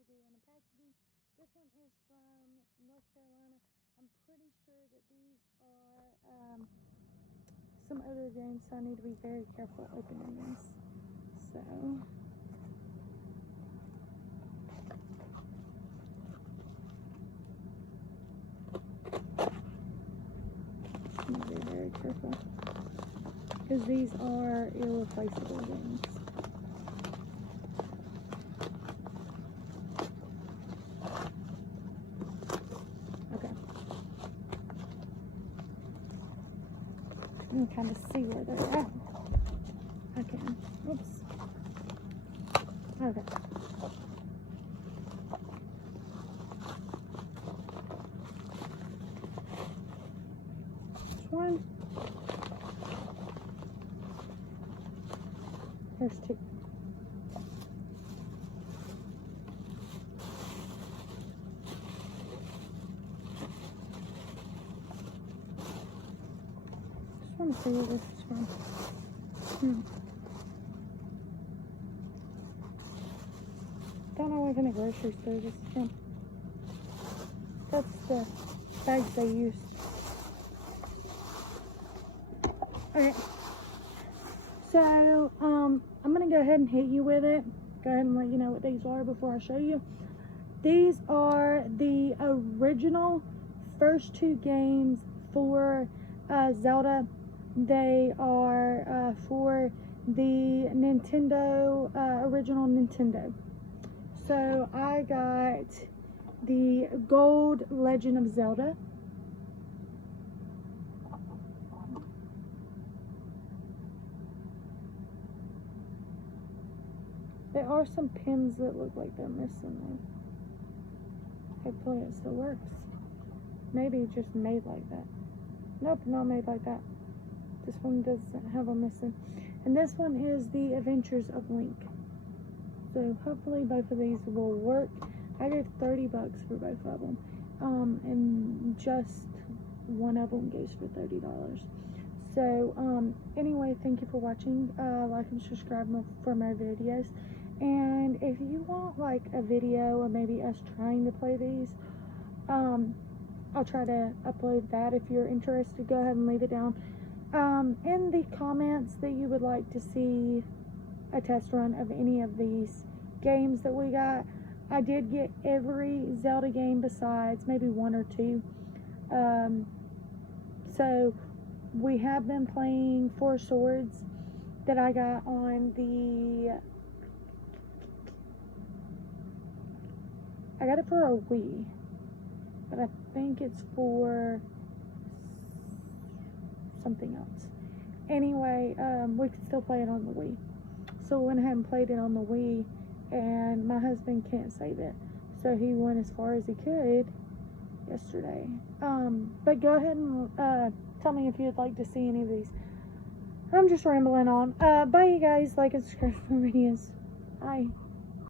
to do in the packaging. This one is from North Carolina. I'm pretty sure that these are some older games, so I need to be very careful opening these. So I'm gonna be very careful because these are irreplaceable games. Okay. You can kind of see where they're at. Okay. Oops. Okay. One. There's two. Just want to see where this is from. Don't know what kind of grocery store this is from. That's the bags they use. Okay. So, I'm going to go ahead and hit you with it. Go ahead and let you know what these are before I show you. These are the original first two games for Zelda. They are for the Nintendo, original Nintendo. So, I got the Gold Legend of Zelda. There are some pins that look like they're missing though. Hopefully it still works. Maybe just made like that. Nope, not made like that. This one doesn't have them missing. And this one is the Adventures of Link. So hopefully both of these will work. I gave 30 bucks for both of them. And just one of them goes for $30. So anyway, thank you for watching. Like and subscribe for more videos. And if you want like a video or maybe us trying to play these, I'll try to upload that. If you're interested, go ahead and leave it down in the comments that you would like to see a test run of any of these games that we got. I did get every Zelda game besides maybe one or two. So we have been playing Four Swords that I got on the, I got it for a Wii, but I think it's for something else. Anyway, we could still play it on the Wii. So we went ahead and played it on the Wii, and my husband can't save it. So he went as far as he could yesterday. But go ahead and tell me if you'd like to see any of these. I'm just rambling on. Bye you guys. Like and subscribe for more videos. Bye.